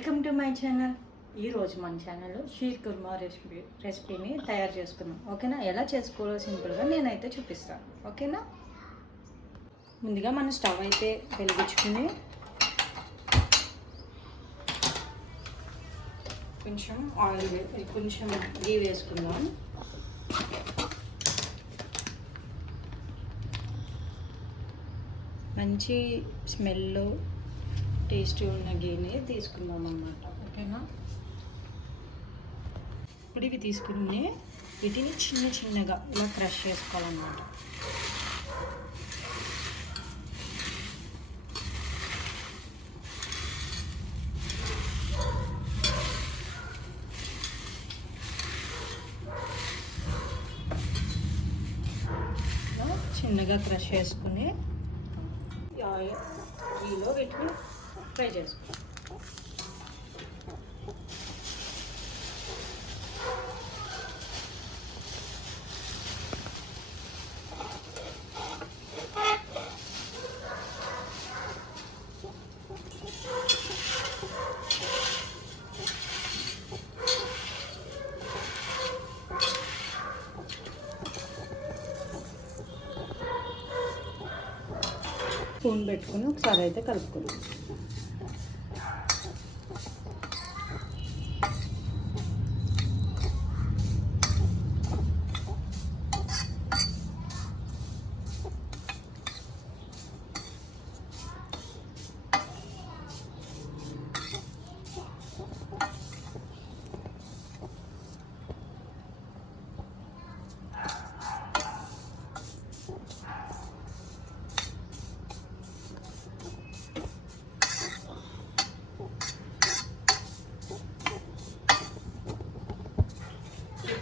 Welcome to my channel. ఈరోజు మన ఛానల్లో షీర్ కుర్మా రెసిపీని తయారు చేసుకున్నాం. ఓకేనా? ఎలా చేసుకోవాలో సింపుల్గా నేనైతే చూపిస్తాను. ఓకేనా? ముందుగా మనం స్టవ్ అయితే వెలిగించుకుని కొంచెం ఆయిల్ కొంచెం గీ వేసుకుందాం. మంచి స్మెల్ టేస్టీ ఉన్న గీని తీసుకుందాం అన్నమాట. ఓకేనా? ఇప్పుడు ఇవి తీసుకుని వీటిని చిన్న చిన్నగా ఇలా క్రష్ చేసుకోవాలన్నమాట. చిన్నగా క్రష్ చేసుకుని గీలో వీటిని ఫ్రై చేసుకోవాలి. స్పూన్ పెట్టుకుని ఒకసారి అయితే కలుపుకుందాం.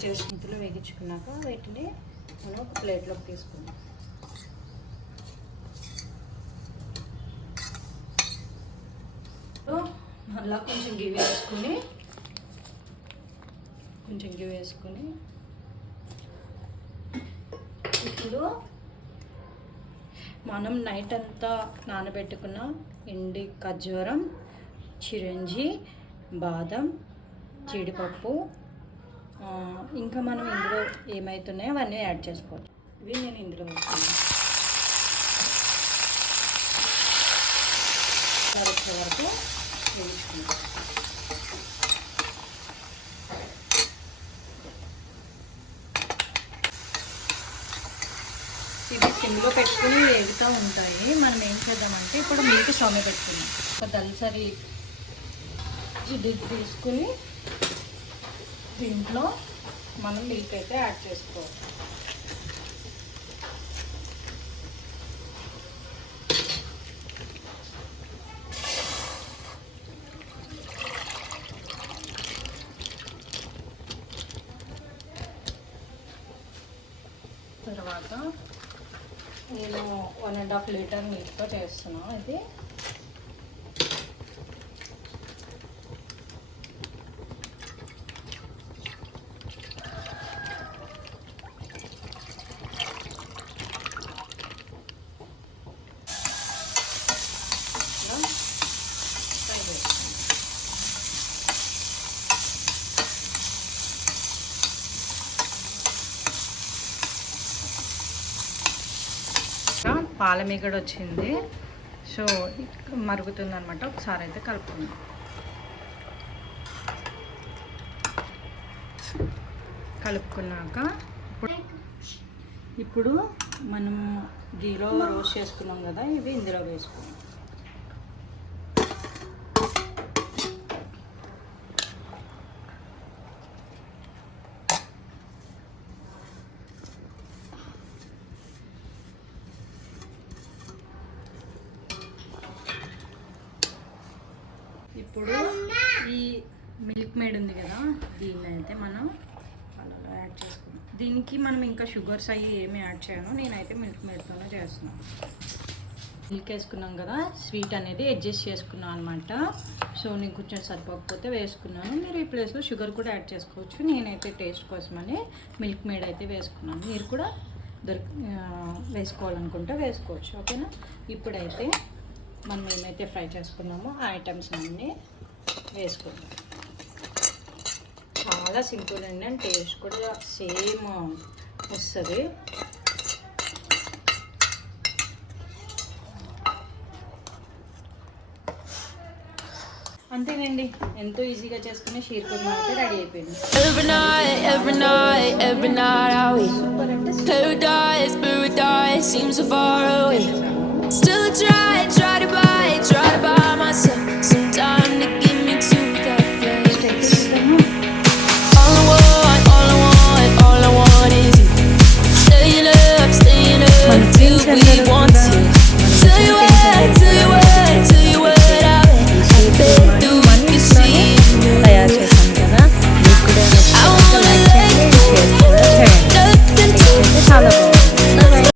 చేసుకుంటూ వేగించుకున్నాక వీటిని మనం ఒక ప్లేట్లోకి తీసుకుందాం. అలా కొంచెం గివ్ వేసుకొని ఇప్పుడు మనం నైట్ అంతా నానబెట్టుకున్న ఎండి ఖర్జూరం, చిరంజి, బాదం, జీడిపప్పు, ఇంకా మనం ఇందులో ఏమవుతున్నాయో అవన్నీ యాడ్ చేసుకోవచ్చు. ఇవి నేను ఇందులో వేసుకున్నాను. వచ్చే వరకు వేసుకుంటాను. ఇవి సిమ్లో పెట్టుకుని వేగుతూ ఉంటాయి. మనం ఏం చేద్దామంటే ఇప్పుడు మిల్క్ స్టవ్ మీద పెట్టుకున్నాం. ఒక దల్సరి ఇది తీసుకుని దీంట్లో మనం మిల్క్ అయితే యాడ్ చేసుకోవాలి. తర్వాత నేను 1.5 లీటర్ మిల్క్తో చేస్తున్నాను. ఇది పాల మీగడ వచ్చింది. సో మరుగుతుంది అనమాట. ఒకసారి అయితే కలుపుకుందాం. కలుపుకున్నాక ఇప్పుడు మనం గీలో రోస్ట్ చేసుకున్నాం కదా, ఇవి ఇందులో వేసుకున్నాం. ఇప్పుడు ఈ మిల్క్ మేడ్ ఉంది కదా, దీన్ని అయితే మనం పాలలో యాడ్ చేసుకున్నాం. దీనికి మనం ఇంకా షుగర్స్ అవి ఏమి యాడ్ చేయను. నేనైతే మిల్క్ మేడ్తోనే చేస్తున్నాను. మిల్క్ వేసుకున్నాం కదా, స్వీట్ అనేది అడ్జస్ట్ చేసుకున్నాను అనమాట. సో నేను కొంచెం సరిపోకపోతే వేసుకున్నాను. మీరు ఈ ప్లేస్లో షుగర్ కూడా యాడ్ చేసుకోవచ్చు. నేనైతే టేస్ట్ కోసమని మిల్క్ మేడ్ అయితే వేసుకున్నాను. మీరు కూడా వేసుకోవాలనుకుంటే వేసుకోవచ్చు. ఓకేనా? ఇప్పుడైతే మనం ఏమైతే ఫ్రై చేసుకున్నామో ఆ ఐటమ్స్ అన్నీ వేసుకుందాం. చాలా సింపుల్ అండి, అండ్ టేస్ట్ కూడా సేమ్ వస్తుంది. అంతేనండి, ఎంతో ఈజీగా చేసుకునే షీర్ కుర్మా అయితే రెడీ అయిపోయింది. Paradise seems so far away. Still I try